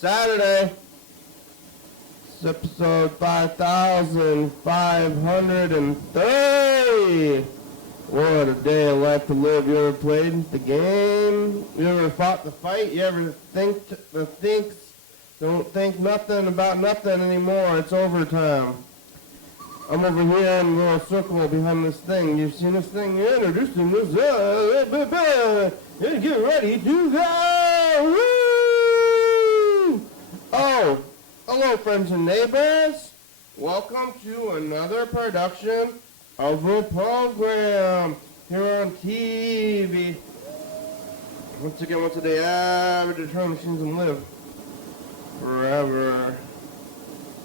Saturday. It's episode 5530. What a day of life to live. You ever played the game? You ever fought the fight? You ever don't think nothing about nothing anymore. It's overtime. I'm over here in a little circle behind this thing. You've seen this thing? Yeah, introducing this. Get ready to go! Woo! Oh, hello, friends and neighbors. Welcome to another production of a program here on TV. Once again, what's the average return machines and live forever.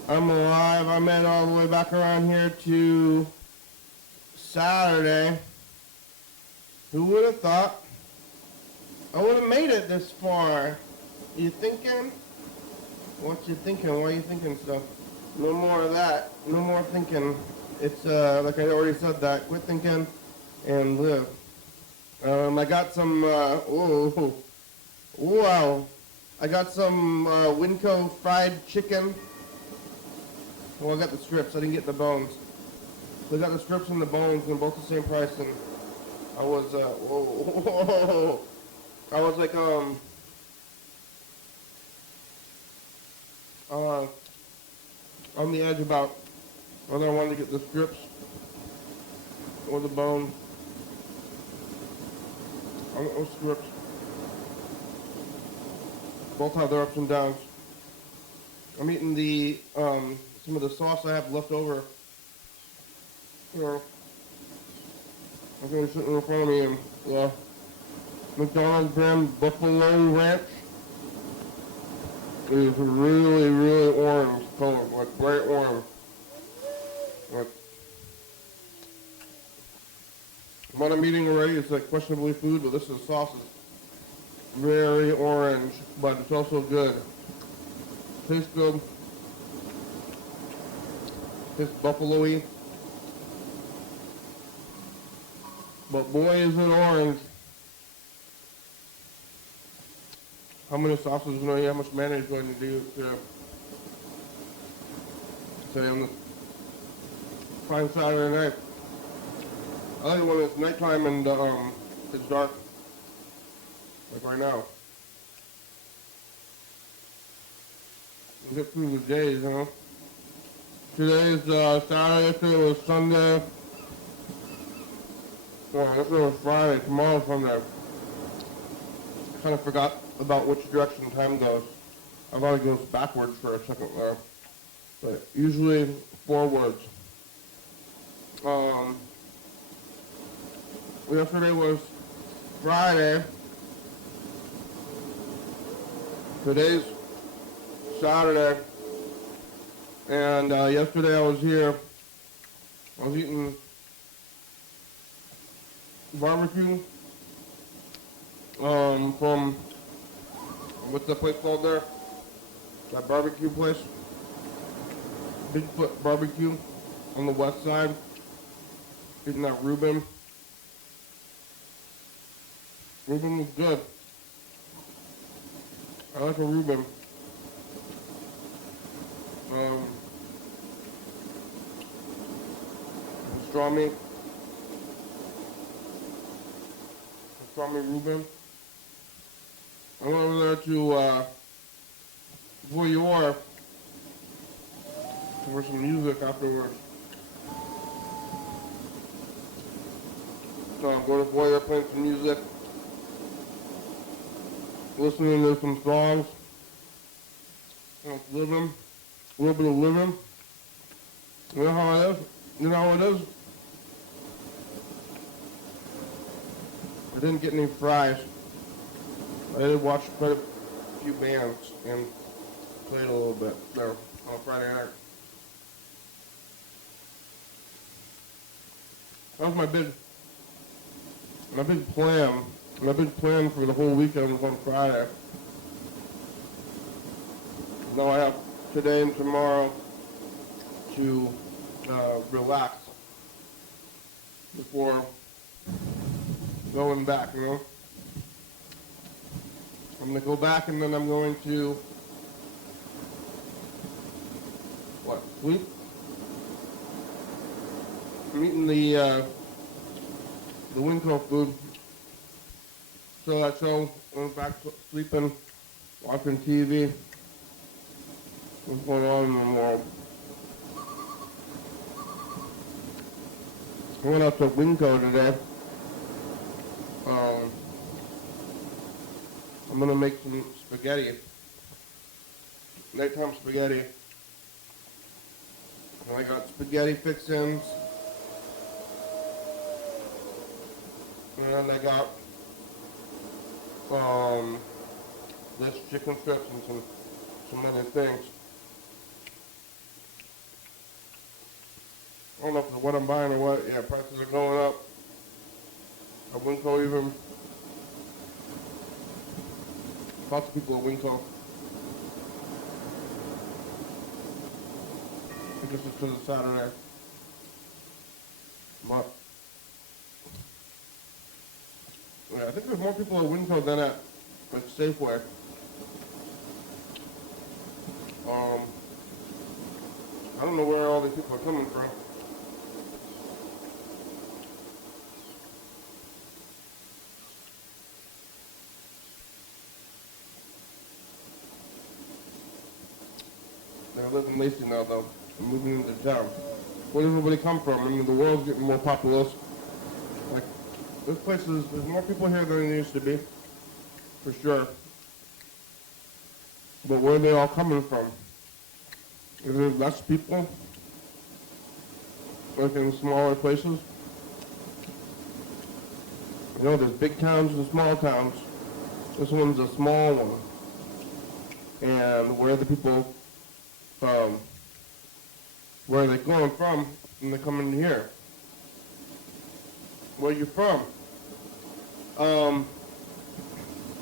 I'm alive. I made it all the way back around here to Saturday. Who would have thought I would have made it this far? You thinking? What you thinking? Why are you thinking stuff? No more of that. No more thinking. It's like I already said that. Quit thinking and live. I got some. Wow! I got some Winco fried chicken. Well, I got the strips. I didn't get the bones. So I got the strips and the bones, and both the same price. And I was, whoa. I was like, on the edge about whether I wanted to get the strips or the bones. I went with strips. Both have their ups and downs. I'm eating the, some of the sauce I have left over. I think it's sitting in front of me, and McDonald's brand Buffalo Ranch is really, really orange color, like bright orange. Like, what I'm eating already is like questionably food, but this is sauce is very orange, but it's also good. Tastes good. Tastes buffalo-y. But boy, is it orange. How many sauces do you know? How much mayonnaise do I need to use today on this fine Saturday night? I like it when it's nighttime and it's dark. Like right now. We get through the days, you know. Today's Saturday, yesterday was Sunday. Well, yesterday was Friday, tomorrow's Sunday. I kind of forgot about which direction time goes. I thought it goes backwards for a second there. But usually forwards. Yesterday was Friday. Today's Saturday. And yesterday I was here. I was eating barbecue from, what's that place called there? That barbecue place? Bigfoot Barbecue on the west side. Eating that Reuben. Reuben was good. I like a Reuben. Pastrami Reuben. I went over there to Voyeur for some music afterwards. So I'm going to Voyeur, playing some music, listening to some songs, living, a little bit of living. You know how it is? You know how it is? I didn't get any fries. I did watch quite a few bands and played a little bit there on Friday night. That was my big plan. My big plan for the whole weekend was on Friday. Now I have today and tomorrow to relax before going back, you know. I'm going to go back and then I'm going to what, sleep? I'm eating the Winco food. So that show, went back to sleeping, watching TV. What's going on in the world? I went out to Winco today. I'm gonna make some spaghetti. Nighttime spaghetti. And I got spaghetti fixins. And I got this chicken strips and some other things. I don't know if it's what I'm buying or what. Yeah, prices are going up. At Winco even. Lots of people at Winco. I guess it's because it's Saturday. But yeah, I think there's more people at Winco than at like Safeway. I don't know where all these people are coming from. I live in Lacey now, though. I'm moving into town. Where does everybody come from? I mean, the world's getting more populous. Like, this place is, there's more people here than there used to be, for sure. But where are they all coming from? Is there less people? Like in smaller places? You know, there's big towns and small towns. This one's a small one. And where are the people where are they going from when they come in here? Where are you from?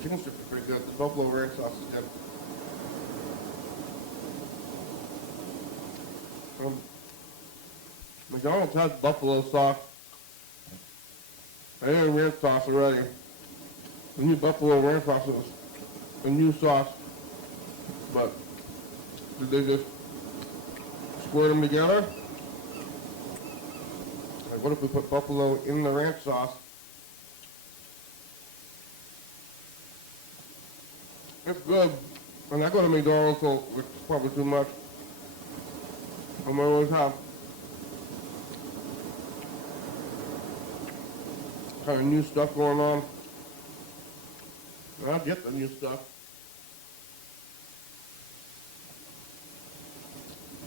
Chicken strips are pretty good. The buffalo ranch sauce is good. McDonald's has buffalo sauce. I had ranch sauce already. The new buffalo ranch sauce is a new sauce. But did they just squirt them together? Like, what if we put buffalo in the ranch sauce? It's good. And I go to McDonald's, so it's probably too much. I'm always have kind of new stuff going on. And I'll get the new stuff.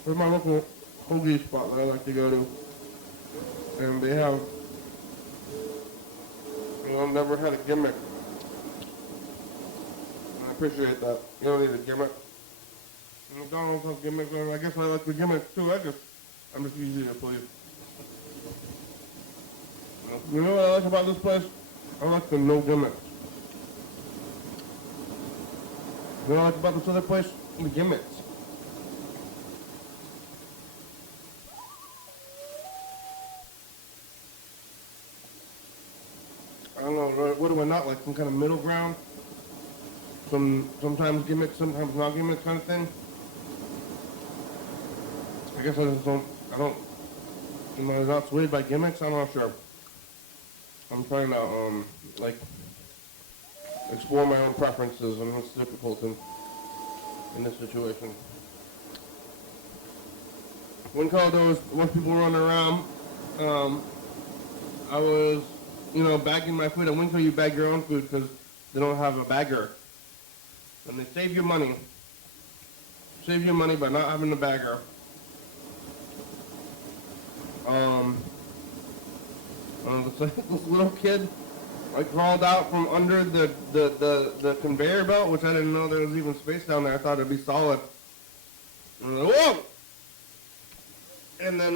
There's my local hoagie spot that I like to go to. And they have, I've never had a gimmick. And I appreciate that. You don't need a gimmick. And McDonald's has gimmicks, and I guess I like the gimmicks too. I'm just easy to please. You know what I like about this place? I like the no gimmicks. You know what I like about this other place? The gimmicks. I don't know, what do I not like? Some kind of middle ground? Sometimes gimmicks, sometimes not gimmicks kind of thing? I guess I don't, I'm not swayed by gimmicks, I'm not sure. I'm trying to, like, explore my own preferences, and it's difficult in this situation. Winco, there was most people running around. I was, bagging my food. At Winco, you bag your own food because they don't have a bagger. And they save you money. Save you money by not having a bagger. This little kid, crawled out from under the conveyor belt, which I didn't know there was even space down there. I thought it'd be solid. And I was like, whoa! And then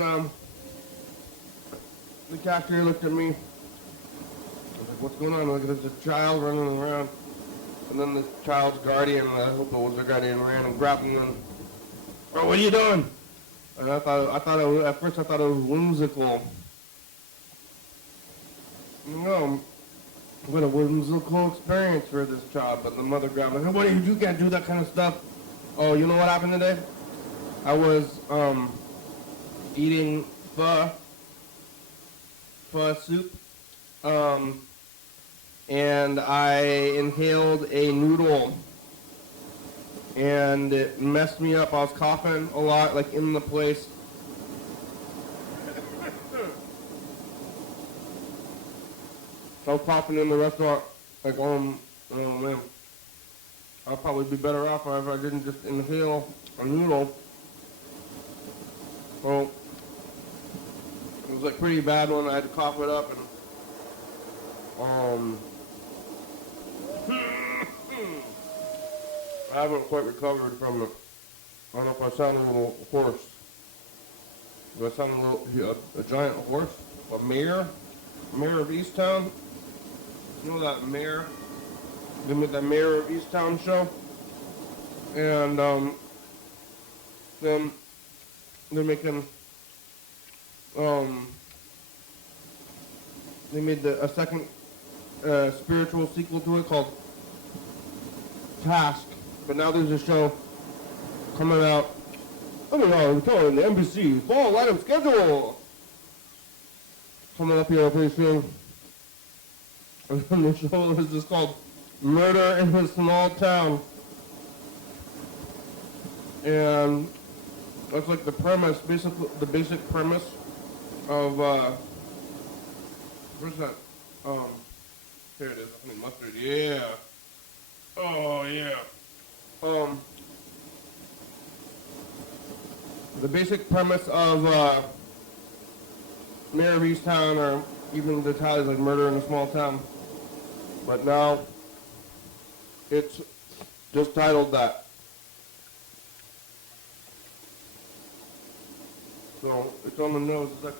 the cashier looked at me. I was like, what's going on? Look, there's a child running around. And then the child's guardian, I hope it was their guardian, ran and grabbed him and, oh, what are you doing? And at first I thought it was whimsical. What a whimsical experience for this child. But the mother grabbed him, hey, you can't do that kind of stuff. Oh, you know what happened today? I was eating pho soup, um, and I inhaled a noodle, and it messed me up. I was coughing a lot, like in the place. I was coughing in the restaurant, like, oh man, I'll probably be better off if I didn't just inhale a noodle. So it was like pretty bad when I had to cough it up, and I haven't quite recovered from it. I don't know if I sound a little hoarse. Do I sound a giant horse? A mayor? Mayor of Easttown? You know that mayor? They made that Mayor of Easttown show? And then they're making they made a second spiritual sequel to it called Task. But now there's a show coming out. Oh no, we're telling the NBC fall item schedule coming up here pretty soon. And the show is just called Murder in a Small Town. And that's like the premise, basically the basic premise of where's that? Here it is, honey mustard, yeah. Oh yeah. The basic premise of Mayor of Easttown, or even the title is like Murder in a Small Town. But now it's just titled that. So it's on the nose. It's like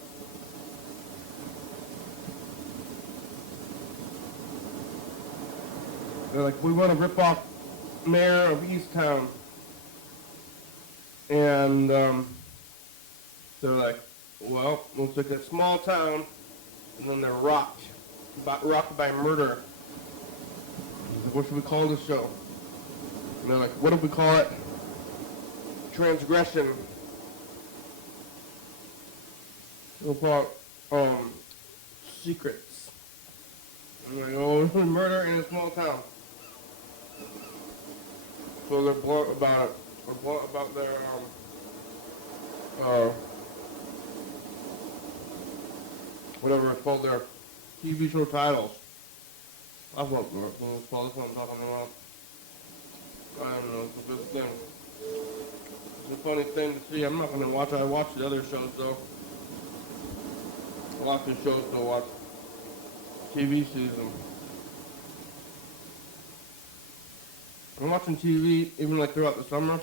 they're like, we want to rip off Mayor of Easttown. And they're like, well, looks like a small town, and then they're rocked by murder. What should we call this show? And they're like, what if we call it Transgression? We'll call it Secrets. And like, oh, murder in a small town. So they're blunt about it. They're blunt about their whatever it's called, their TV show titles. That's what it's called. That's what I'm talking about. I don't know. It's a good thing. It's a funny thing to see. I'm not going to watch it. I watch the other shows, though. Lots of shows to watch. TV season. I'm watching TV even like throughout the summer,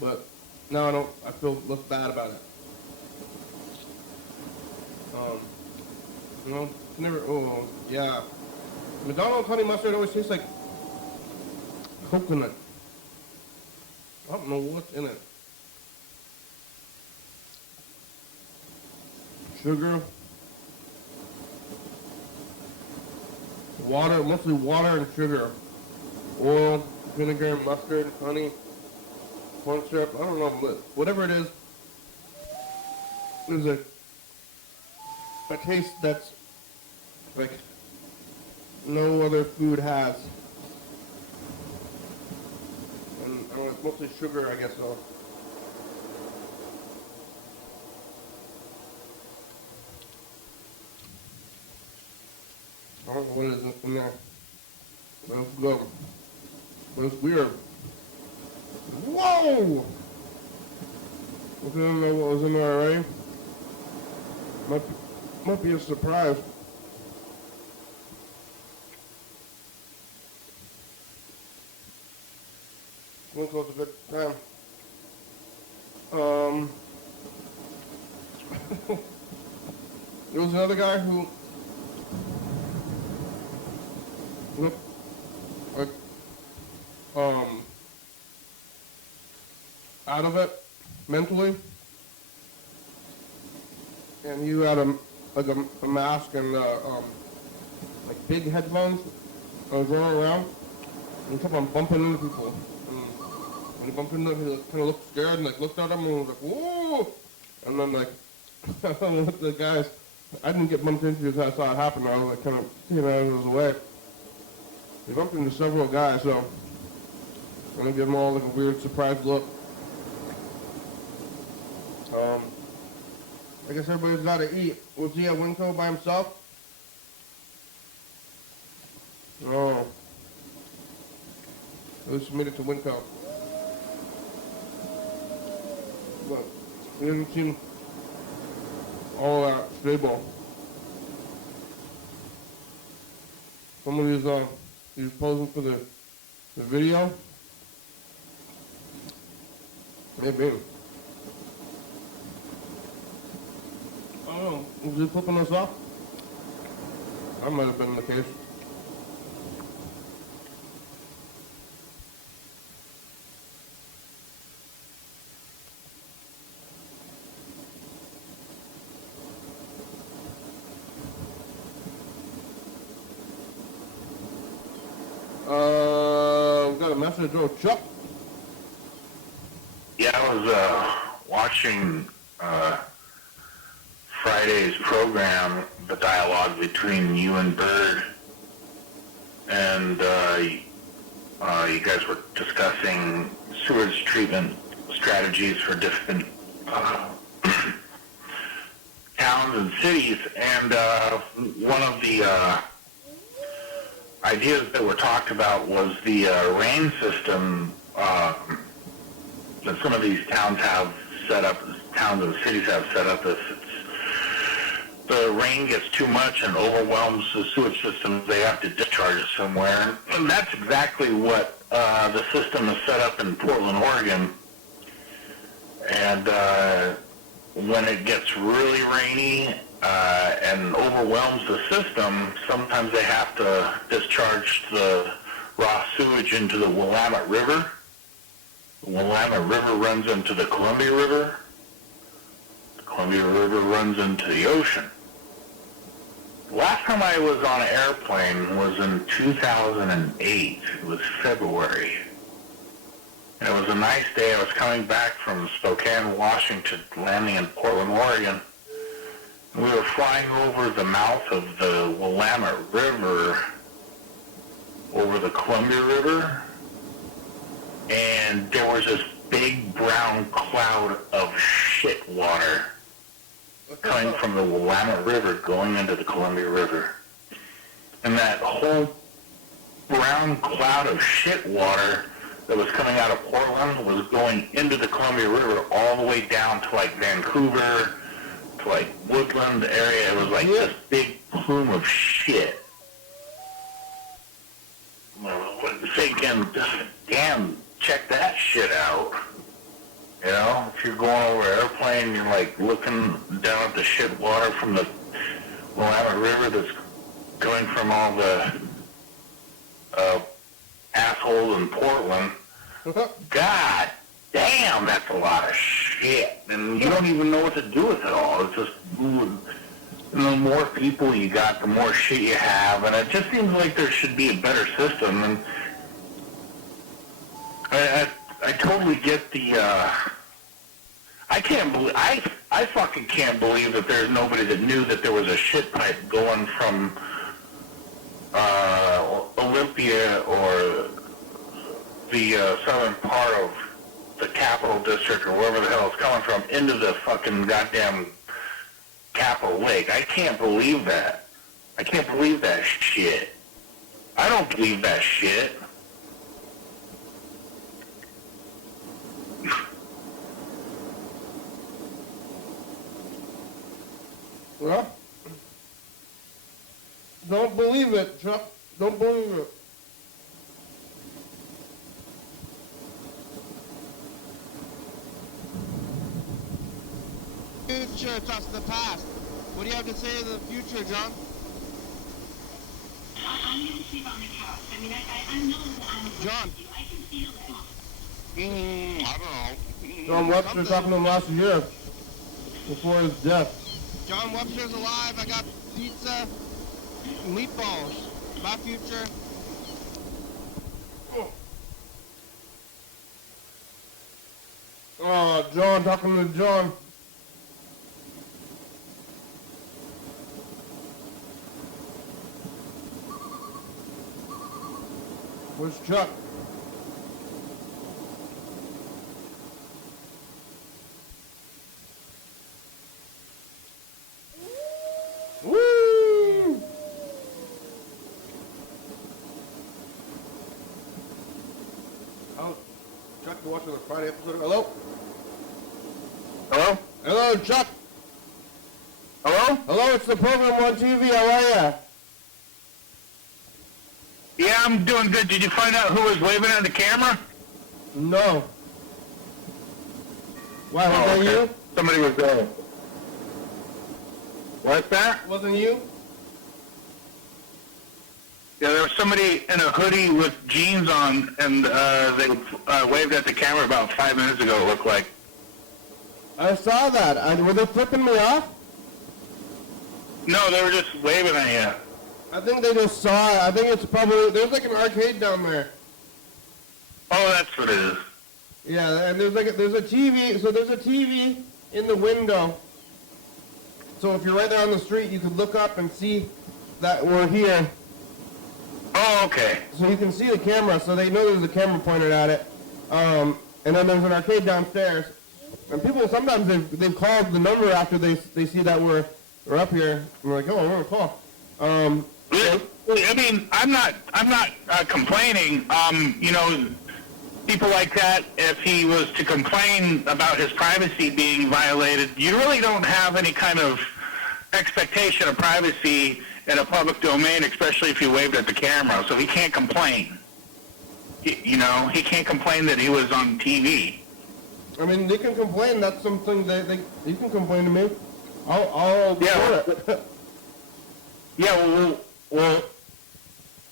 but now I feel less bad about it. You know, never, oh, yeah. McDonald's honey mustard always tastes like coconut. I don't know what's in it. Sugar. Water, mostly water and sugar. Oil, vinegar, mustard, honey, corn syrup, I don't know, but whatever it is, there's a taste that's like no other food has. And I don't know, it's mostly sugar, I guess, so. I don't know what is in there. But it's good. But it's weird. Whoa! I didn't know what was in there already. Might be a surprise. Winco's a good time. There was another guy who looked like out of it mentally, and he had a mask and like big headphones. I was running around and he kept on bumping into people and When he bumped into him, he kind of looked scared and like looked at him and was like, whoa! And then like, the guys, I didn't get bumped into because I saw it happen. I was like kind of seeing out of his way. He bumped into several guys, so I'm gonna give them all like a weird surprised look. I guess everybody's got to eat. Was he at Winco by himself? No. At least he made it to Winco. But he didn't seem all that stable. Somebody's he's posing for the video. Maybe. I don't know. Was he flipping us off? That might have been the case. We got a message. Oh, Chuck. Yeah, I was watching Friday's program, the dialogue between you and Bird, and you guys were discussing sewage treatment strategies for different towns and cities, and one of the ideas that were talked about was the rain system that some of these towns have set up, towns and cities have set up. The rain gets too much and overwhelms the sewage system. They have to discharge it somewhere, and that's exactly what the system is set up in Portland, Oregon. And when it gets really rainy and overwhelms the system, sometimes they have to discharge the raw sewage into the Willamette River. The Willamette River runs into the Columbia River. The Columbia River runs into the ocean. Last time I was on an airplane was in 2008. It was February. And it was a nice day. I was coming back from Spokane, Washington, landing in Portland, Oregon. We were flying over the mouth of the Willamette River, over the Columbia River, and there was this big brown cloud of shit water coming from the Willamette River going into the Columbia River. And that whole brown cloud of shit water that was coming out of Portland was going into the Columbia River all the way down to like Vancouver, to like Woodland area. It was like this big plume of shit. Thinking, damn, check that shit out. You know, if you're going over an airplane, you're like looking down at the shit water from the Willamette River that's going from all the assholes in Portland. God damn, that's a lot of shit. And you don't even know what to do with it all. It's just, the more people you got, the more shit you have. And it just seems like there should be a better system. And I totally get the, I fucking can't believe that there's nobody that knew that there was a shit pipe going from Olympia or the southern part of the Capital District or wherever the hell it's coming from into the fucking goddamn Capitol Lake. I can't believe that. I can't believe that shit. I don't believe that shit. Well, don't believe it, Chuck. Don't believe it. Future talks to the past. What do you have to say to the future, John? I'm going to sleep on the couch. I mean, I know that I'm John. with you. I can feel it. I don't know. John Webster talking to him last year before his death. John Webster's alive. I got pizza and meatballs. My future. Oh. Oh, John, talking to John. Where's Chuck? Woo! Oh, Chuck, you watching the Friday episode? Hello? Hello? Hello, Chuck. Hello? Hello, it's the program on TV. How are ya? Yeah, I'm doing good. Did you find out who was waving at the camera? No. Why, was that you? Somebody was there. What's that? Wasn't you? Yeah, there was somebody in a hoodie with jeans on, and they waved at the camera about 5 minutes ago, it looked like. I saw that. Were they flipping me off? No, they were just waving at you. I think they just saw it. I think it's probably, there's like an arcade down there. Oh, that's what it is. Yeah, and there's a TV, so there's a TV in the window. So if you're right there on the street, you could look up and see that we're here. Oh, okay. So you can see the camera, so they know there's a camera pointed at it. And then there's an arcade downstairs. And people, sometimes they've called the number after they see that we're up here. And we're like, oh, I want to call. I mean, I'm not complaining. You know, people like that, if he was to complain about his privacy being violated, you really don't have any kind of expectation of privacy in a public domain, especially if you waved at the camera. So he can't complain. You know, he can't complain that he was on TV. I mean, they can complain. That's something you can complain to me. I'll do it. Yeah, well,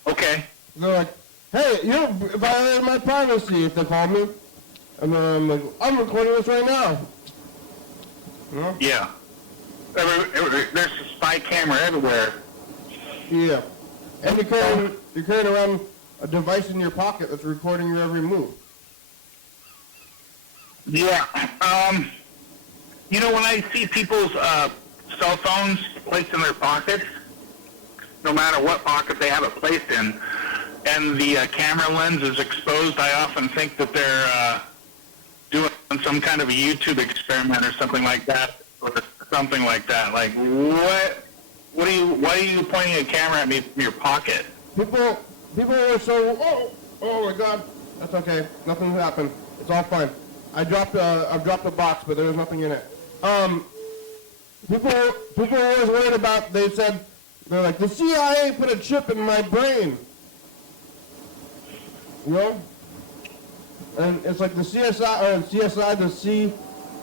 okay. They're like, hey, you violated my privacy if they call me. And then I'm like, I'm recording this right now. You know? Yeah. There's a spy camera everywhere. Yeah. And you're carrying around a device in your pocket that's recording your every move. Yeah. You know, when I see people's cell phones placed in their pockets, no matter what pocket they have it placed in, and the camera lens is exposed, I often think that they're doing some kind of a YouTube experiment or something like that, or something like that. Like, why are you pointing a camera at me from your pocket? People are so, oh my God, that's okay. Nothing happened. It's all fine. I've dropped a box, but there was nothing in it. People are always worried about, they're like, the CIA put a chip in my brain. You know? And it's like the CSI,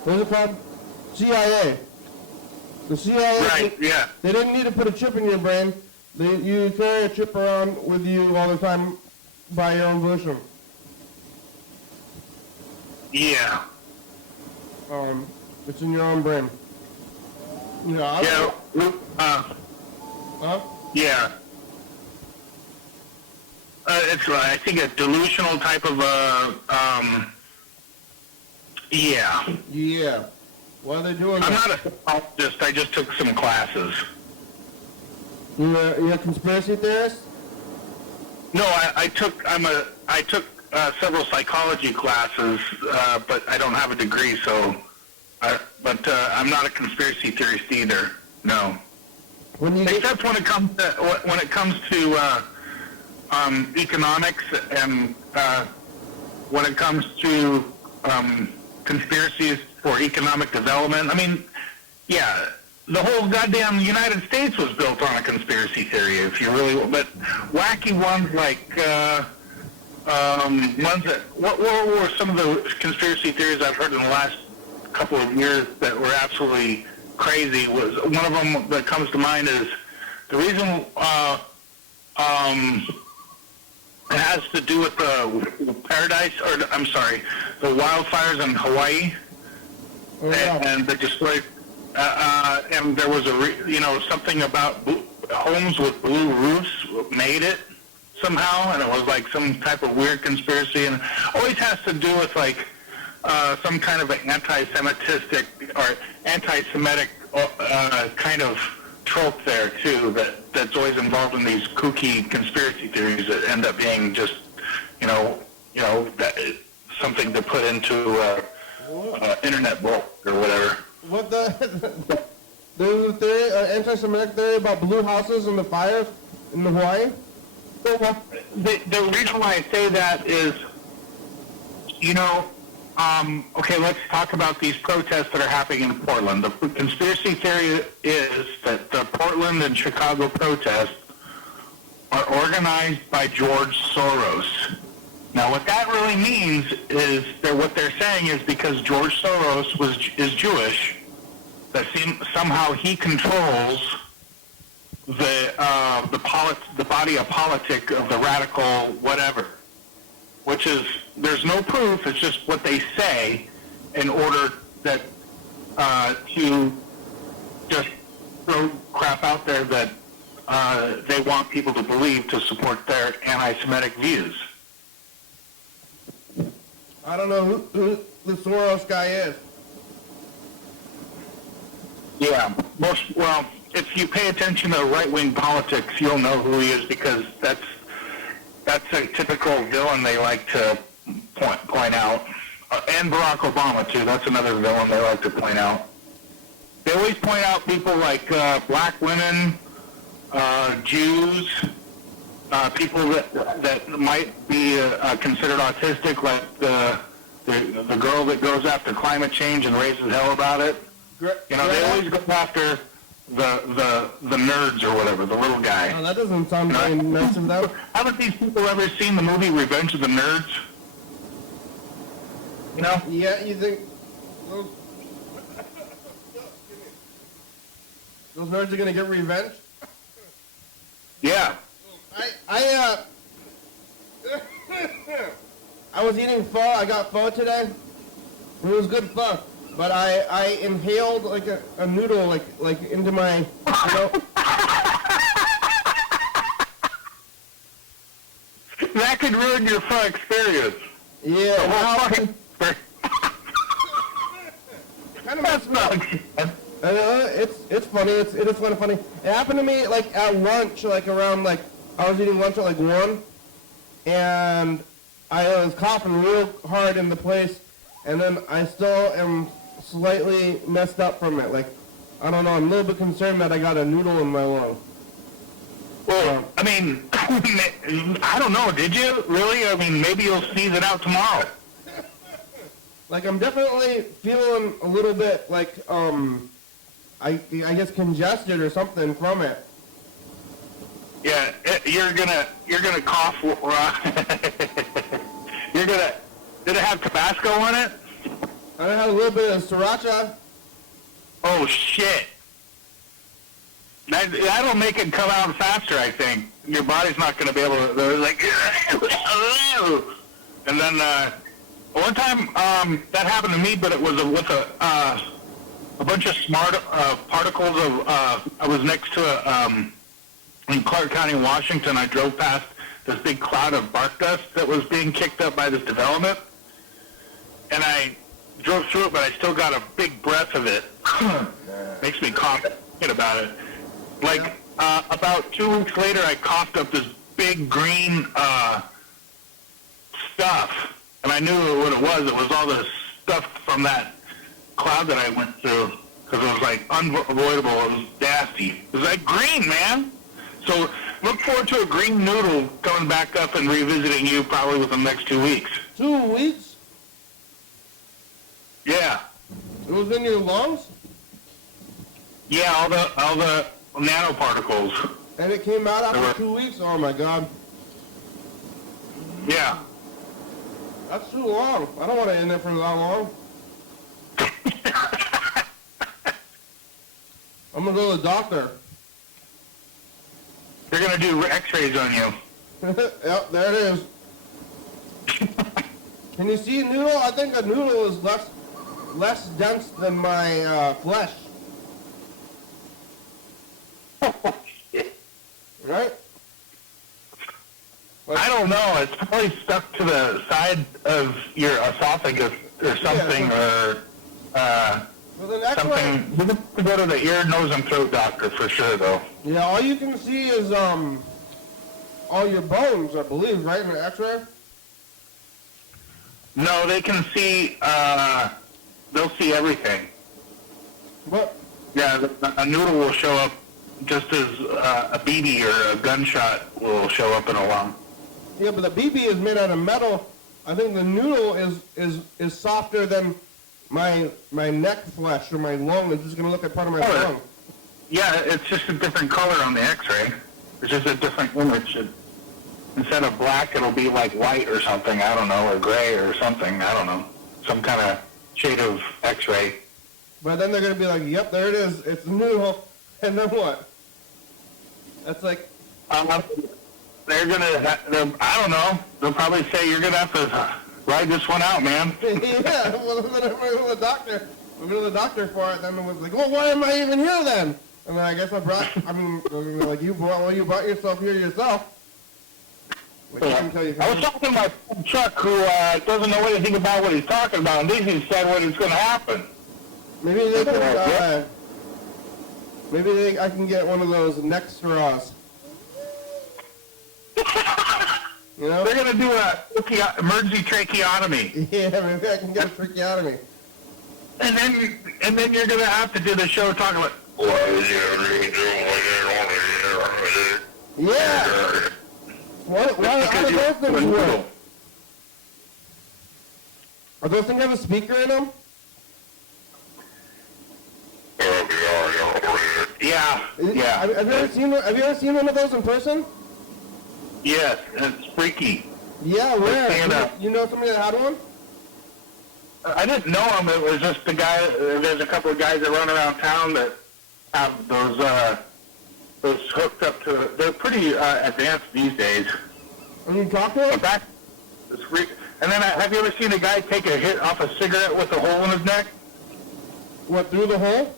what is it called? CIA. The CIA. Right, yeah. They didn't need to put a chip in your brain. You carry a chip around with you all the time by your own volition. Yeah. It's in your own brain. Yeah. Huh? Yeah. It's I think a delusional type of yeah. Yeah. Why are they doing I'm that? not a psychologist. I just took some classes. You're a conspiracy theorist? No, I took several psychology classes, but I don't have a degree, so. I'm not a conspiracy theorist either. No. Except when it comes to economics and when it comes to conspiracies for economic development. I mean, yeah, the whole goddamn United States was built on a conspiracy theory. If you really, but wacky ones like ones that what were some of the conspiracy theories I've heard in the last couple of years that were absolutely crazy? Was one of them that comes to mind is the reason it has to do with the the wildfires in Hawaii, and they destroyed. And there was something about homes with blue roofs made it somehow, and it was like some type of weird conspiracy, and it always has to do with like some kind of an anti-Semitic or anti-Semitic kind of trope there too. That's always involved in these kooky conspiracy theories that end up being just, that, something to put into internet book or whatever. What there's a theory, an anti-Semitic theory about blue houses and the fires in Hawaii? Well, the reason why I say that is, okay, let's talk about these protests that are happening in Portland. The conspiracy theory is that the Portland and Chicago protests are organized by George Soros. Now, what that really means is that what they're saying is because George Soros is Jewish, that somehow he controls the body of politic of the radical whatever, which is, there's no proof, it's just what they say in order that to just throw crap out there that they want people to believe to support their anti-Semitic views. I don't know who the Soros guy is. Yeah, well, if you pay attention to right-wing politics, you'll know who he is, because that's a typical villain they like to point out. And Barack Obama, too. That's another villain they like to point out. They always point out people like black women, Jews, people that might be considered autistic, like the girl that goes after climate change and raises hell about it. They always go after the nerds or whatever, the little guy. Oh, that doesn't sound very nice of them. Haven't these people ever seen the movie Revenge of the Nerds? Yeah, you think those nerds are gonna get revenge? Yeah. I was eating pho. I got pho today. It was good pho, but I inhaled like a noodle like into my, That could ruin your pho experience. Yeah. Kind of messed up. It's funny. It is kind of funny. It happened to me like at lunch, like around like I was eating lunch at like 1, and I was coughing real hard in the place, and then I still am slightly messed up from it. Like, I don't know, I'm a little bit concerned that I got a noodle in my lung. Well, I mean, I don't know. Did you really? I mean, maybe you'll sneeze it out tomorrow. Like, I'm definitely feeling a little bit like I guess congested or something from it. Yeah, you're gonna cough. Did it have Tabasco on it? I had a little bit of sriracha. Oh shit! That'll make it come out faster, I think. Your body's not gonna be able to. They're like, and then one time that happened to me, but it was with a bunch of smart particles of. I was next to in Clark County, Washington. I drove past this big cloud of bark dust that was being kicked up by this development, and I drove through it, but I still got a big breath of it. Makes me cough thinking about it. Like about 2 weeks later, I coughed up this big green stuff, and I knew what it was. It was all the stuff from that cloud that I went through, because it was like unavoidable. It was nasty. It was like green, man. So look forward to a green noodle coming back up and revisiting you probably within the next 2 weeks. 2 weeks? Yeah. It was in your lungs? Yeah, all the nanoparticles. And it came out after 2 weeks? Oh my god. Yeah. That's too long. I don't want to end it for that long. I'm gonna go to the doctor. They're going to do x-rays on you. Yep, there it is. Can you see a noodle? I think a noodle is less dense than my flesh. Right? I don't know. It's probably stuck to the side of your esophagus or something, Well, then that's why. something. You have to go to the ear, nose, and throat doctor for sure, though. Yeah, all you can see is all your bones, I believe, right, in the X-ray. No, they can see. They'll see everything. What? Yeah, a noodle will show up just as a BB or a gunshot will show up in a lung. Yeah, but the BB is made out of metal. I think the noodle is softer than my neck flesh or my lung. It's just gonna look at part of my lung. Yeah, it's just a different color on the X-ray. It's just a different image. Instead of black, it'll be like white or something. I don't know, or gray or something. I don't know, some kind of shade of X-ray. But then they're gonna be like, "Yep, there it is. It's the noodle." And then what? That's like. They're gonna. I don't know. They'll probably say you're gonna have to ride this one out, man. Yeah. Well, then I'm going to the doctor. I'm going to the doctor for it. Then it was like, "Well, why am I even here then?" And then I guess I brought. I mean, like you brought yourself here yourself. Which I can tell you. I was talking to my Chuck, who doesn't know anything about what he's talking about, and he said what is going to happen. Maybe they can. Maybe I can get one of those neck straws. You know? They're going to do a emergency tracheotomy. Yeah, maybe I can get a tracheotomy. And then you're going to have to do the show talking about. Yeah. Why how do those things work? Are those things have a speaker in them? Yeah. Have you ever seen one of those in person? Yes, it's freaky. Yeah, where? Stand up. You know somebody that had one? I didn't know him. It was just the guy. There's a couple of guys that run around town that have those hooked up to. They're pretty advanced these days. And you talk to him? And then have you ever seen a guy take a hit off a cigarette with a hole in his neck? What, through the hole?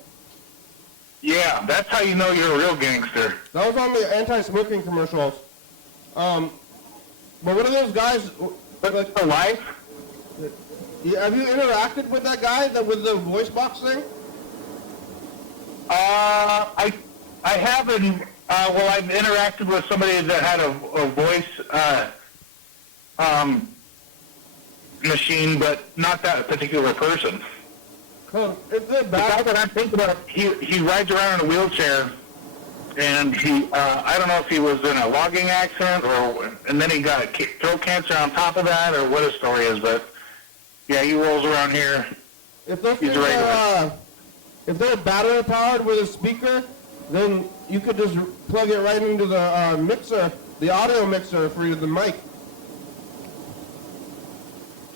Yeah, that's how you know you're a real gangster. That was on the anti-smoking commercials. But what are those guys? Like for life? Yeah, have you interacted with that guy with the voice box thing? I haven't. Well, I've interacted with somebody that had a voice machine, but not that particular person. Oh, it's a The guy bad. that I'm thinking of, he rides around in a wheelchair, and he I don't know if he was in a logging accident and then he got throat cancer on top of that, or what his story is, but yeah, he rolls around here. If those He's things a regular. if they're battery powered with a speaker, then you could just plug it right into the mixer, the audio mixer for the mic.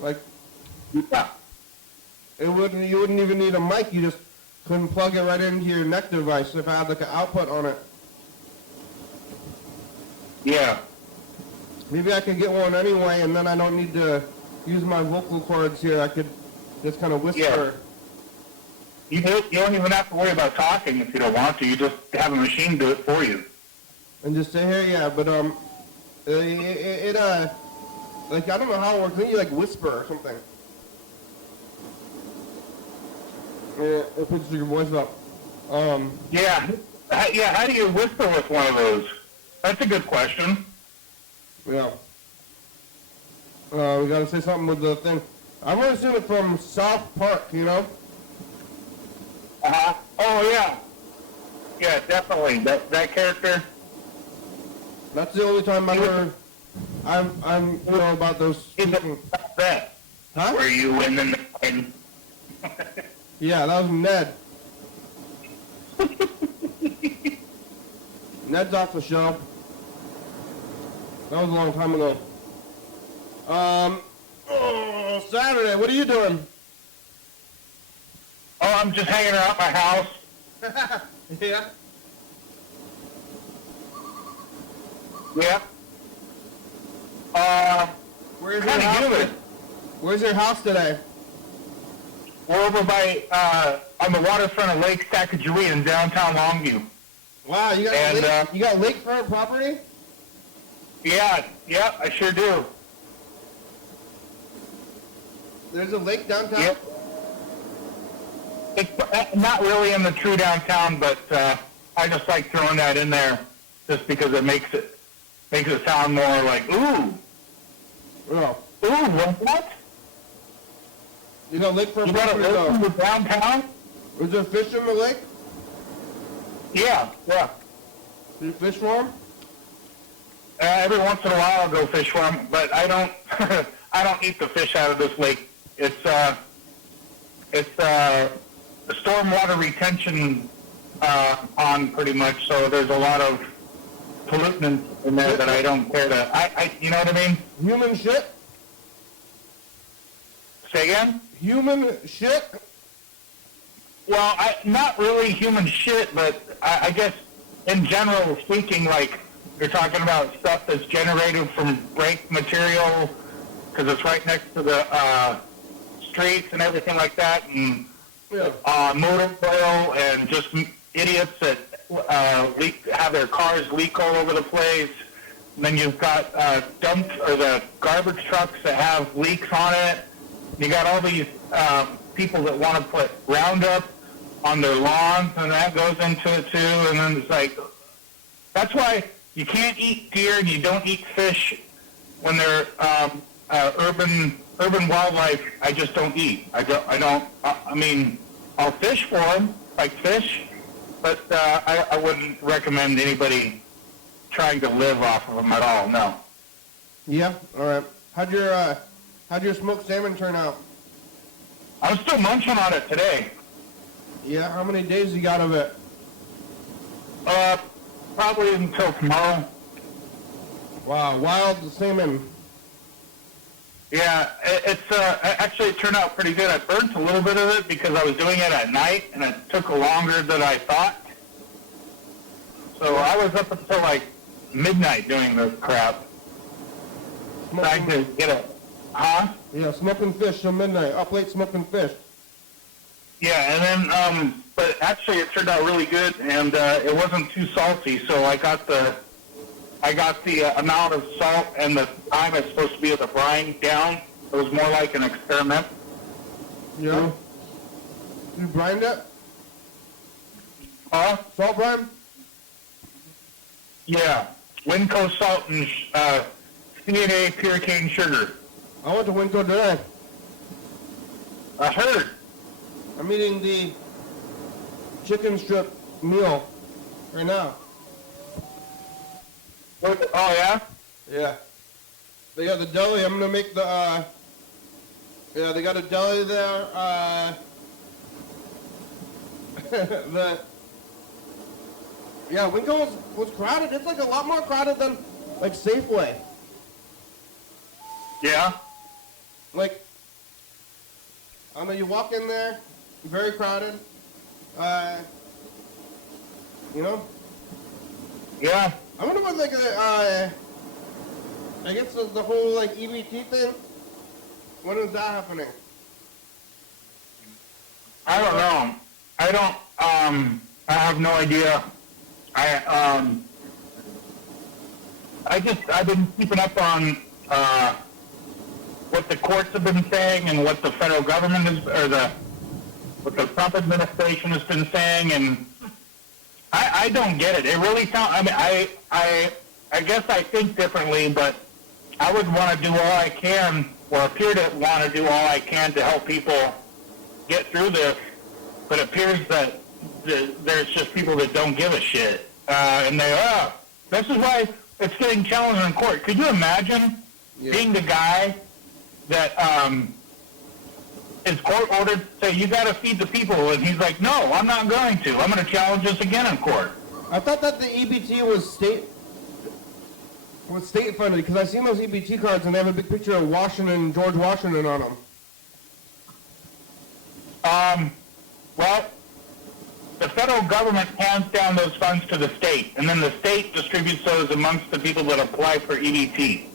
Like, Yeah. you wouldn't even need a mic. You just couldn't plug it right into your neck device if I had like an output on it. Yeah. Maybe I could get one anyway, and then I don't need to use my vocal cords here. I could just kind of whisper. You don't even have to worry about talking if you don't want to. You just have a machine do it for you. And just say, "Here, yeah," but like I don't know how it works. Maybe you like whisper or something. Yeah, it puts your voice up. Yeah. How do you whisper with one of those? That's a good question. Yeah. We gotta say something with the thing. I've only seen it from South Park, you know. Oh yeah. Yeah, definitely. That character. That's the only time I'm you know about those speaking. That. Huh? Were you in the nine? Yeah, that was Ned. Ned's off the show. That was a long time ago. Saturday, what are you doing? Oh, I'm just hanging around my house. Yeah. Yeah. Where's your Kinda house? good. Where's your house today? We're over by on the waterfront of Lake Sacagawea in downtown Longview. Wow, you got And, you got lakefront property? Yeah, I sure do. There's a lake downtown? Yep. It's not really in the true downtown, but I just like throwing that in there just because it makes it sound more like, ooh. Yeah. Ooh, what? You got a lake for a You got a lake in the downtown? Is there fish in the lake? Yeah. Do you fish for them? Every once in a while I'll go fish for them, but I don't I don't eat the fish out of this lake. It's a stormwater retention pond pretty much, so there's a lot of pollutants in there that I don't care to. I you know what I mean? Human shit? Say again? Human shit? Well, not really human shit, but I guess in general speaking, like you're talking about stuff that's generated from brake material because it's right next to the streets and everything like that, and motor oil and just idiots that have their cars leak all over the place. And then you've got the garbage trucks that have leaks on it. You got all these people that want to put Roundup on their lawns, and that goes into it too. And then it's like, that's why you can't eat deer and you don't eat fish when they're urban wildlife. I just don't eat. I mean, I'll fish for them, like fish, but I wouldn't recommend anybody trying to live off of them at all. No. Yeah. All right. How'd your smoked salmon turn out? I'm still munching on it today. Yeah. How many days you got of it? Probably until tomorrow. Wow. Wild salmon. Yeah, actually it turned out pretty good. I burnt a little bit of it because I was doing it at night, and it took longer than I thought. So I was up until like midnight doing this crap. Trying to get it. Huh? Yeah, smoking fish till midnight. Up late smoking fish. Yeah, and then, but actually it turned out really good, and it wasn't too salty, so I got the amount of salt and the time it's supposed to be at the brine down. It was more like an experiment. Yeah. You brined it? Huh? Salt brine? Yeah. Winco salt and CNA pure cane sugar. I went to Winco today. I heard. I'm eating the chicken strip meal right now. What? Oh, yeah? Yeah. They got the deli. I'm gonna make the, yeah, they got a deli there, yeah, Winco was crowded. It's like a lot more crowded than, like, Safeway. Yeah? Like, I don't know, you walk in there, very crowded, you know? Yeah. I wonder what, like, I guess the whole, like, EBT thing, when is that happening? I don't know. I have no idea. I've been keeping up on, what the courts have been saying and what the federal government what the Trump administration has been saying, and I don't get it. It really sounds, I mean, I guess I think differently, but I would want to do all I can, or appear to want to do all I can to help people get through this, but it appears that there's just people that don't give a shit. And this is why it's getting challenged in court. Could you imagine being the guy that is court ordered to say, you got to feed the people, and he's like, no, I'm not going to. I'm going to challenge this again in court. I thought that the EBT was state funded, because I've seen those EBT cards and they have a big picture of Washington, George Washington on them. Well, the federal government hands down those funds to the state, and then the state distributes those amongst the people that apply for EBT.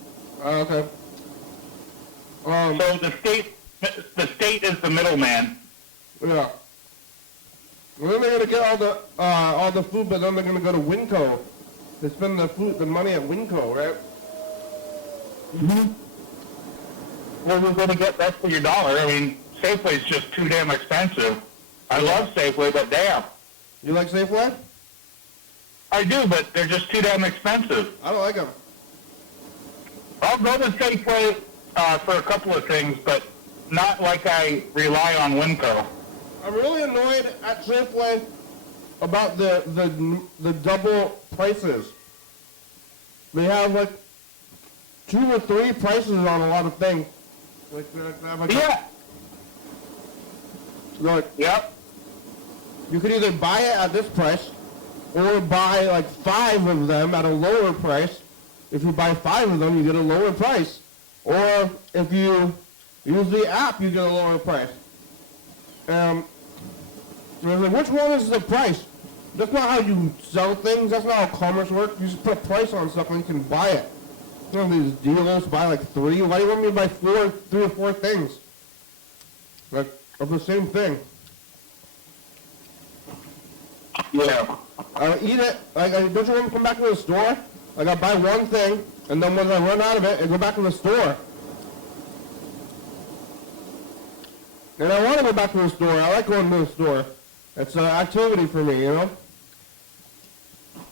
Okay. So the state is the middleman. Yeah. Well, then they're gonna get all the food, but then they're gonna go to Winco. They spend the money at Winco, right? Well, you're going to get less for your dollar. I mean, Safeway's just too damn expensive. I love Safeway, but damn. You like Safeway? I do, but they're just too damn expensive. I don't like them. I'll go to Safeway for a couple of things, but not like I rely on Winco. I'm really annoyed at Safeway about the double prices. They have like 2 or 3 prices on a lot of things. Yeah. Like, Yep. you could either buy it at this price or buy like 5 of them at a lower price. If you buy 5 of them, you get a lower price. Or if you use the app, you get a lower price. And I was like, which one is the price? That's not how you sell things. That's not how commerce works. You just put a price on something, you can buy it. You know, these dealers buy like 3. Why do you want me to buy 3 or 4 things? Like, of the same thing. Yeah. I eat it. Like, don't you want me to come back to the store? Like, I buy one thing, and then when I run out of it, I go back to the store. And I want to go back to the store. I like going to the store. It's an activity for me, you know?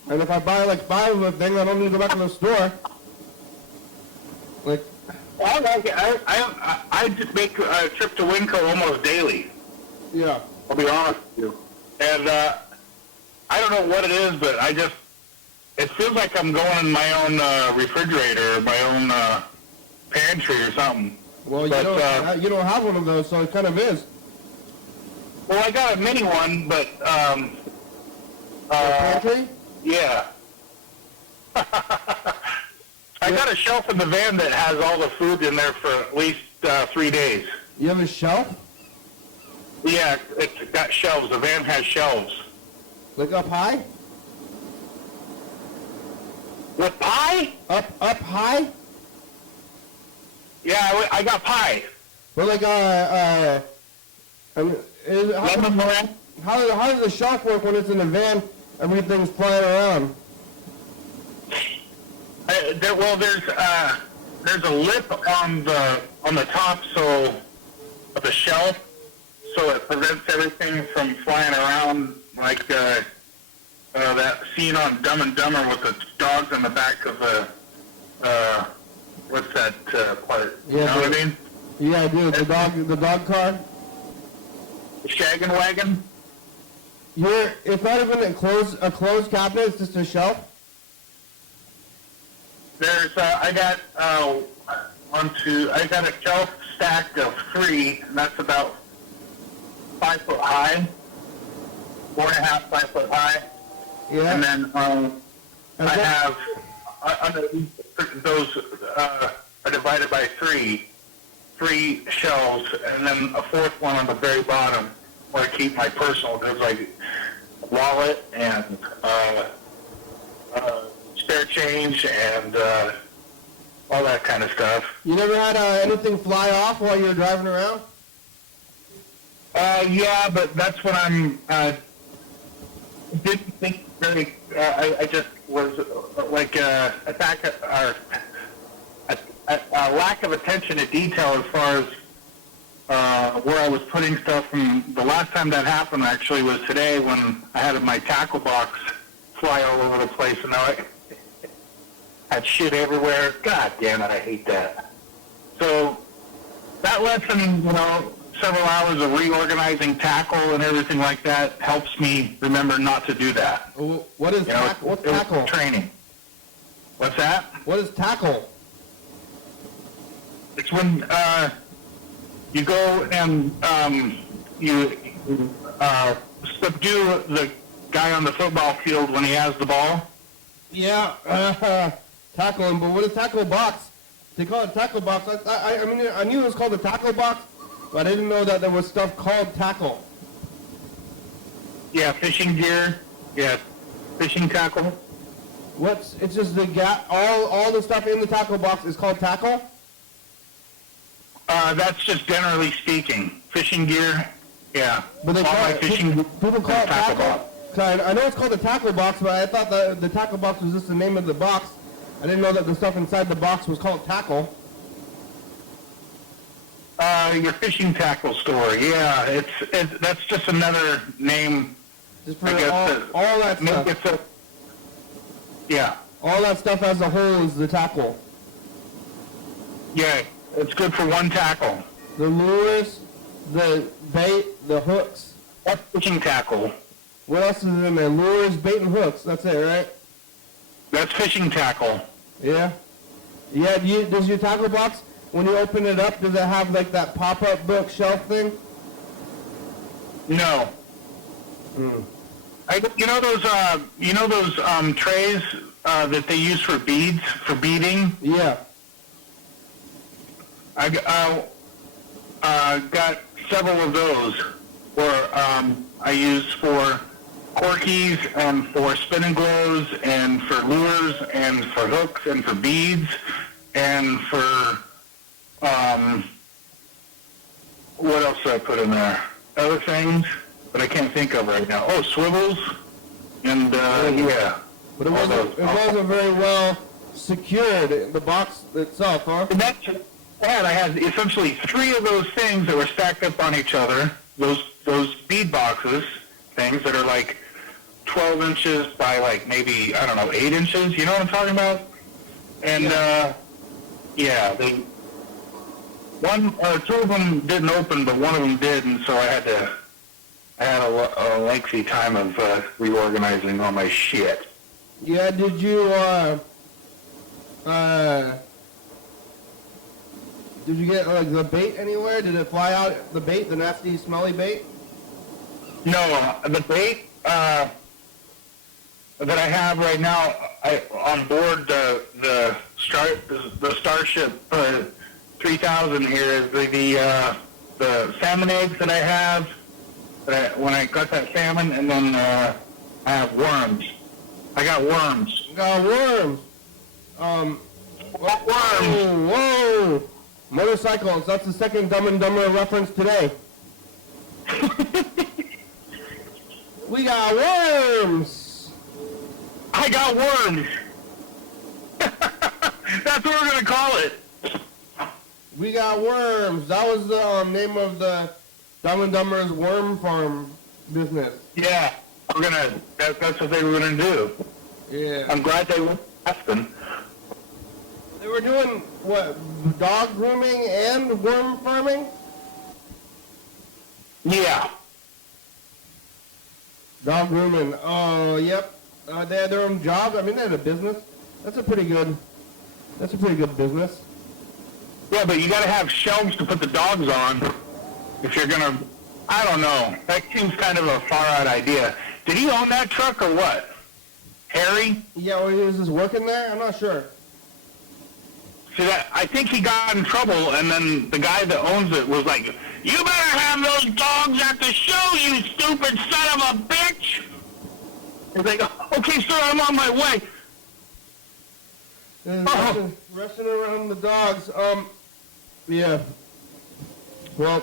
And if I buy like 5 of a thing, I don't need to go back to the store. Like, I like it. I just make a trip to Winco almost daily. yeah. I'll be honest with you. And I don't know what it is, but it feels like I'm going in my own refrigerator, or my own pantry or something. Well, But, you don't have one of those, so it kind of is. Well, I got a mini one, but Pantry? yeah. I got a shelf in the van that has all the food in there for at least 3 days. You have a shelf? Yeah, it's got shelves. The van has shelves. Like up high? With pie? Up high? Yeah, I got pie. But like, I mean, Lemon meringue. how does the shelf work when it's in a van? Everything's flying around. There's a lip on the top of the shelf, so it prevents everything from flying around, like that scene on Dumb and Dumber with the dogs on the back of the what's that part? Yeah, you know what I mean? Yeah, I do. The dog car. The shaggin' wagon. It's not even a closed cabinet. It's just a shelf. There's I got a shelf stacked of 3, and that's about 5 foot high, 4.5, 5 foot high. Yeah. And then I have those are divided by 3 shelves, and then a 4th one on the very bottom where I keep my personal goods like wallet and spare change and all that kind of stuff. You never had anything fly off while you were driving around? Yeah, but that's when I'm didn't think very. I just was like a lack of attention to detail as far as where I was putting stuff. From the last time that happened, actually, was today when I had my tackle box fly all over the place, and now I had shit everywhere. God damn it, I hate that. So that lesson, several hours of reorganizing tackle and everything like that helps me remember not to do that. What is what's tackle? Training. What's that? What is tackle? It's when you go and you subdue the guy on the football field when he has the ball. Yeah, tackle him. But what is tackle box? They call it tackle box. I mean, I knew it was called a tackle box, but I didn't know that there was stuff called tackle. Yeah, fishing gear. Yeah, fishing tackle. It's just the all the stuff in the tackle box is called tackle? That's just generally speaking. Fishing gear, yeah. But they all call my it, fishing people call it tackle. box. I know it's called a tackle box, but I thought the tackle box was just the name of the box. I didn't know that the stuff inside the box was called tackle. Your fishing tackle store. Yeah, that's just another name. Just for I guess all that stuff. Yeah. All that stuff as a whole is the tackle. Yeah, it's good for one tackle. The lures, the bait, the hooks. That's fishing tackle. What else is in there? Lures, bait, and hooks. That's it, right? That's fishing tackle. Yeah. Yeah, does your tackle box, when you open it up, does it have like that pop-up bookshelf thing? No. Hmm. You know those trays that they use for beads, for beading? Yeah. I got several of those where I use for corkies and for spinning glows and for lures and for hooks and for beads and for what else did I put in there? Other things that I can't think of right now. Oh, swivels and yeah. But it wasn't very well secured, the box itself, huh? And that's that. I had essentially 3 of those things that were stacked up on each other. Those bead boxes, things that are like 12 inches by like maybe, I don't know, 8 inches. You know what I'm talking about? And yeah, one or 2 of them didn't open, but one of them did, and so I had a lengthy time of reorganizing all my shit. Yeah, did you get like the bait anywhere? Did it fly out, the bait, the nasty, smelly bait? No, the bait that I have right now on board the Starship 3000 here is the salmon eggs that I have when I got that salmon, and then I have worms. I got worms. Got worms. What worms? Whoa! Motorcycles. That's the second Dumb and Dumber reference today. We got worms. I got worms. That's what we're gonna call it. We got worms. That was the name of the Dumb and Dumber's worm farm business. Yeah, that's what they were gonna do. Yeah. I'm glad they were asking. They were doing, what, dog grooming and worm farming? Yeah. Dog grooming. Oh, yep. They had their own job. I mean, they had a business. That's a pretty good business. Yeah, but you gotta have shelves to put the dogs on if you're gonna, I don't know. That seems kind of a far out idea. Did he own that truck or what? Harry? Yeah, well, he was just working there? I'm not sure. See, I think he got in trouble, and then the guy that owns it was like, "You better have those dogs at the show, you stupid son of a bitch!" He's like, "Okay, sir, I'm on my way." Rushing around the dogs. Yeah. Well,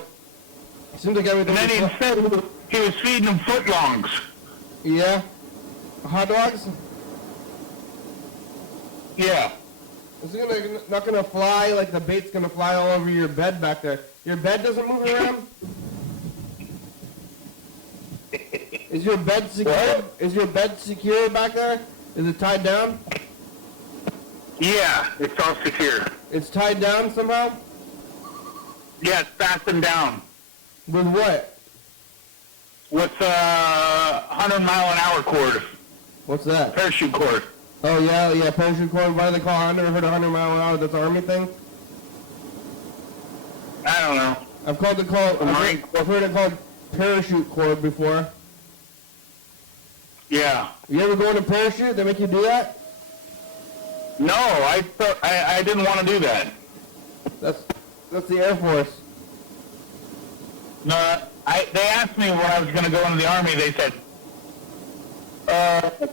seems like everything. And then he said he was feeding them footlongs. Yeah. Hot dogs? Yeah. It's not gonna fly like the bait's gonna fly all over your bed back there. Your bed doesn't move around? Is your bed secure? What? Is your bed secure back there? Is it tied down? Yeah, it's all secure. It's tied down somehow? Yeah, it's fastened down. With what? With 100-mile-an-hour cord. What's that? Parachute cord. Oh yeah, parachute cord. Why do they call it? I've never heard of 100 mile an hour. That's an army thing. I don't know. I've heard it called parachute cord before. Yeah. You ever go in a parachute? They make you do that? No, I didn't want to do that. That's the Air Force. No, they asked me when I was going to go into the Army, they said,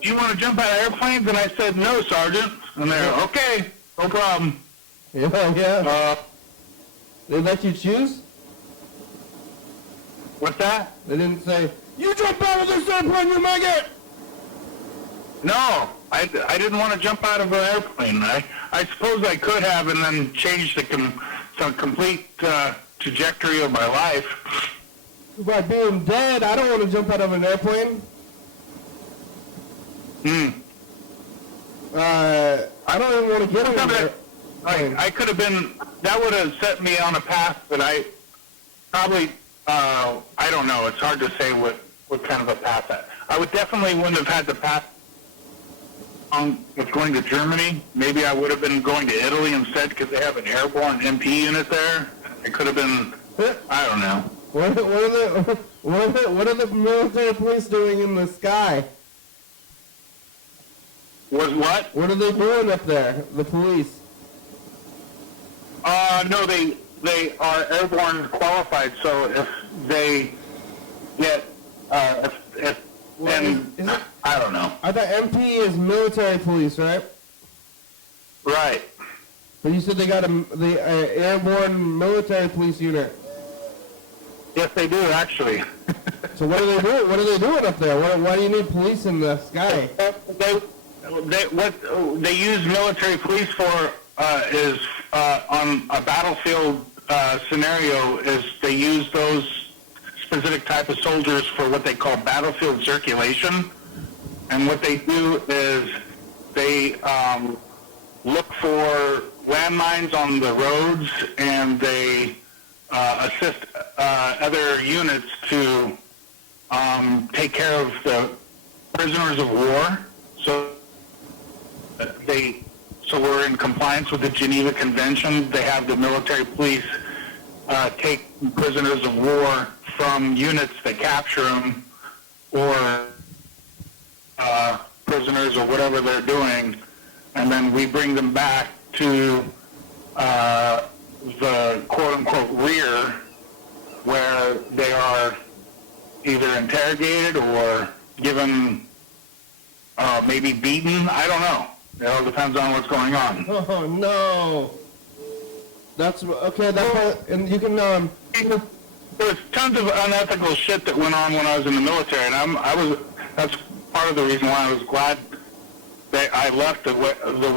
do you want to jump out of airplanes? And I said, no, Sergeant. And they're, okay, no problem. Yeah. They let you choose? What's that? They didn't say, you jump out of this airplane, you maggot! No, I didn't want to jump out of an airplane. I suppose I could have and then changed the complete trajectory of my life. By being dead, I don't want to jump out of an airplane. I don't even want to get on there. I could have been, that would have set me on a path that I probably, I don't know, it's hard to say what kind of a path I would definitely wouldn't have had the path with going to Germany. Maybe I would have been going to Italy instead because they have an airborne MP unit there. It could have been, I don't know. What are the military police doing in the sky? Was what? What are they doing up there, the police? No, they are airborne qualified, so if they get, I don't know. I thought MP is military police, right? Right. But you said they got the airborne military police unit. Yes, they do, actually. So what are they doing? What are they doing up there? Why do you need police in the sky? What they use military police for is on a battlefield scenario is they use those specific type of soldiers for what they call battlefield circulation, and what they do is they look for landmines on the roads, and they assist other units to take care of the prisoners of war. So we're in compliance with the Geneva Convention. They have the military police take prisoners of war from units that capture them, or prisoners or whatever they're doing, and then we bring them back to the quote-unquote rear, where they are either interrogated or given, maybe beaten. I don't know. It all depends on what's going on. Oh no! That's okay. And you can There's tons of unethical shit that went on when I was in the military, and that's part of the reason why I was glad that I left the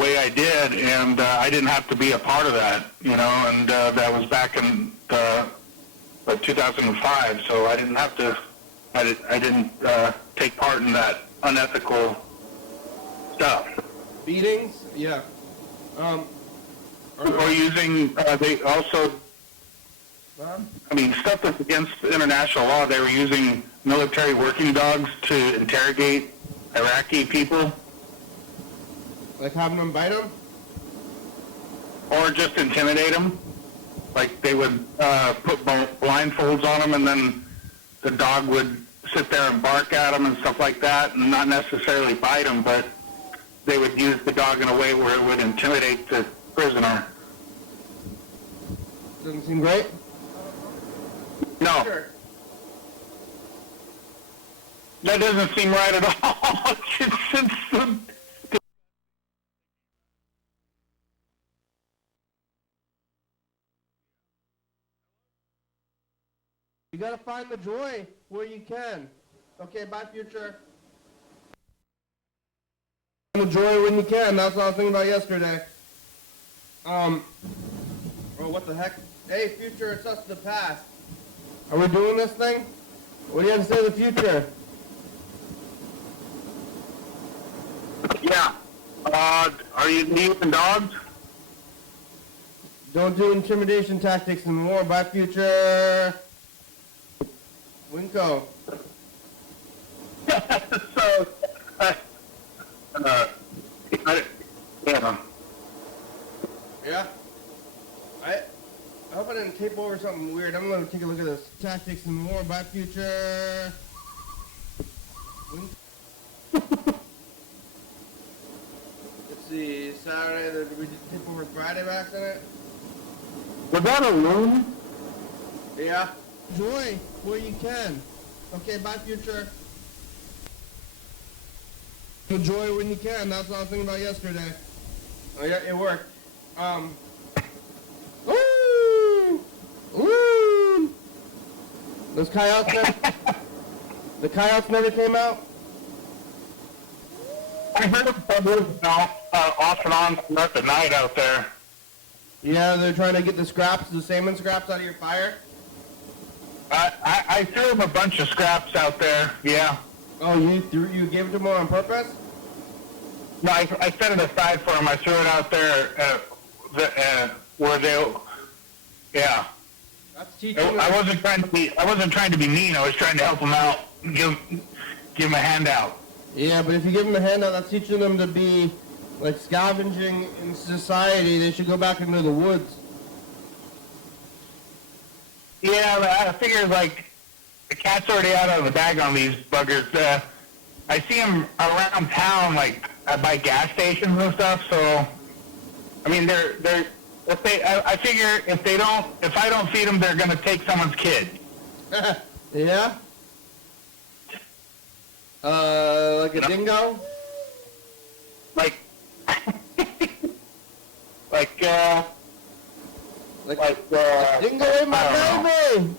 way I did, and I didn't have to be a part of that, and that was back in 2005, so I didn't have to, I didn't take part in that unethical stuff. beatings, yeah. Or using, they also, stuff that's against international law. They were using military working dogs to interrogate Iraqi people. Like having them bite them? Or just intimidate them. Like they would put blindfolds on them, and then the dog would sit there and bark at them and stuff like that, and not necessarily bite them, but they would use the dog in a way where it would intimidate the prisoner. Doesn't seem great? No. Sure. That doesn't seem right at all. You gotta find the joy where you can. Okay, bye, future. Find the joy when you can. That's what I was thinking about yesterday. Oh, what the heck? Hey, future, it's us, the past. Are we doing this thing? What do you have to say to the future? Yeah. Are you using dogs? Don't do intimidation tactics anymore. Bye, future. Winco. So, yeah. Yeah? I hope I didn't tape over something weird. I'm gonna take a look at this. Tactics and more. Bye, future. Let's see. Saturday. Did we tape over Friday by accident? Was that a loon? Yeah. Joy where you can. Okay, bye, future. Enjoy when you can. That's what I was thinking about yesterday. Oh yeah, it worked. Woo! Woo! Those coyotes never, the coyotes never came out? I heard of trouble, off and on throughout the night out there. Yeah, they're trying to get the scraps, the salmon scraps out of your fire? I threw him a bunch of scraps out there, yeah. Oh, you gave it to them on purpose? No, I set it aside for him. I threw it out there where they'll, yeah. That's teaching them. I wasn't trying to be mean. I was trying to help him out, give him a handout. Yeah, but if you give them a handout, that's teaching them to be like scavenging in society. They should go back into the woods. Yeah, I figured like the cat's already out of the bag on these buggers. I see them around town, like by gas stations and stuff. So, I mean, I figure if I don't feed them, they're gonna take someone's kid. Yeah. Like a dingo. Like, Dingo ate my baby.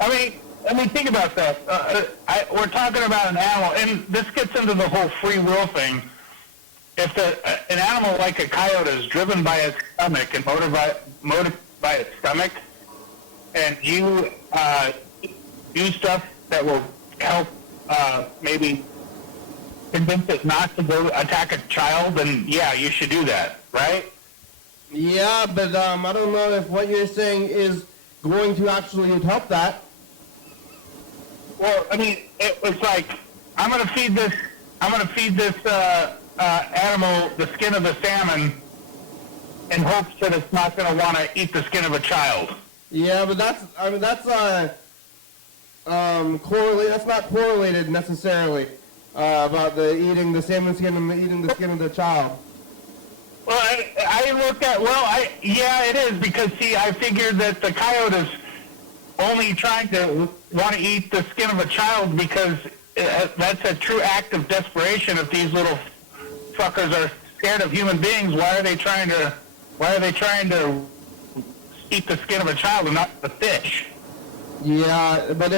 I mean, think about that. We're talking about an animal, and this gets into the whole free will thing. If an animal like a coyote is driven by its stomach and motivated by its stomach, and you do stuff that will help maybe convince it not to go attack a child, then yeah, you should do that, right? Yeah, but I don't know if what you're saying is going to actually help that. Well, I mean, it's like I'm gonna feed this animal the skin of the salmon in hopes that it's not gonna want to eat the skin of a child. Yeah, but that's not correlated necessarily about the eating the salmon skin and eating the skin of the child. Well, I looked at, yeah, it is, because, see, I figured that the coyote is only trying to want to eat the skin of a child because that's a true act of desperation. If these little fuckers are scared of human beings, why are they trying to eat the skin of a child and not the fish? Yeah, but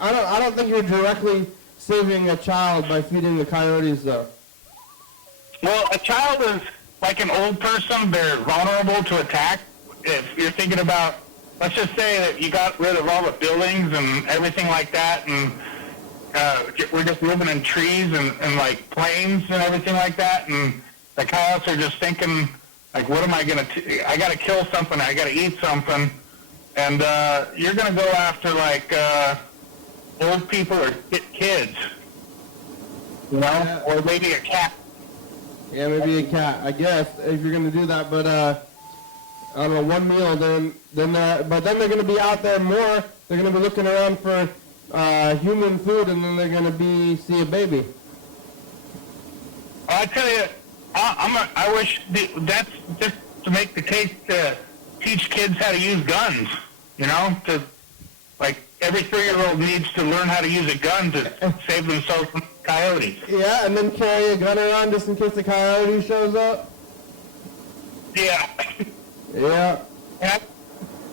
I don't think you're directly saving a child by feeding the coyotes, though. Well, a child is like an old person. They're vulnerable to attack. If you're thinking about, let's just say that you got rid of all the buildings and everything like that, and we're just living in trees and like plains and everything like that, and the coyotes are just thinking, like, what am I going to, I got to kill something, I got to eat something, and you're going to go after, like, old people or kids, you know, Yeah. or maybe a cat. Yeah, maybe a cat, I guess, if you're going to do that, but I don't know, one meal, then they're going to be out there more. They're going to be looking around for human food, and then they're going to see a baby. I tell you, I wish that's just to make the case to teach kids how to use guns. You know, to like every 3-year-old needs to learn how to use a gun to save themselves from coyotes. Yeah, and then carry a gun around just in case the coyote shows up. Yeah. Yeah. And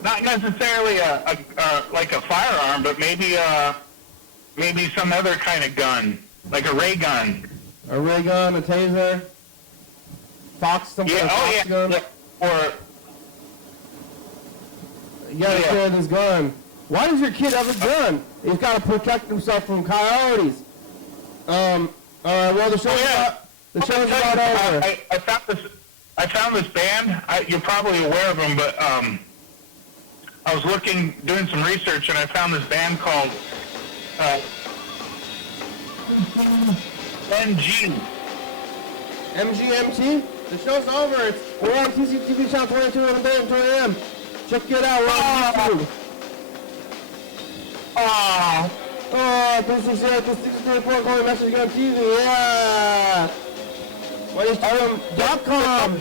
not necessarily like a firearm, but maybe some other kind of gun, like a ray gun. A ray gun, a taser, some kind of fox gun. Yeah. Or You gotta carry this gun. Why does your kid have a gun? He's gotta protect himself from coyotes. Alright, well the show's about over. I found this band. You're probably aware of them, but I was doing some research, and I found this band called NG. MGMT? The show's over. We're on TCTV channel 22 on the day at 2 a.m. Check it out. We're on YouTube. This is it. This is the report going message on TV. Yeah. YDHWM.com.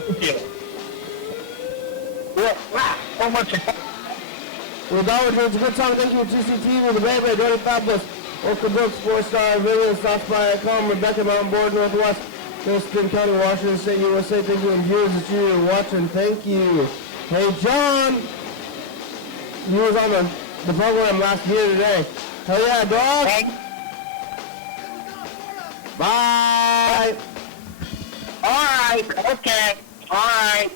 So much. Well, that was a good time. Thank you to TCTV, the baby, Dirty Fabulous, Oka Brooks, 4-star, Video, South.com, Rebecca Mountain Board, Northwest, Thurston County, Washington State, USA. Thank you, and viewers that you are watching. Thank you. Hey, John. You was on the program last year today. Hell yeah, dog. Bye. right, okay, all right.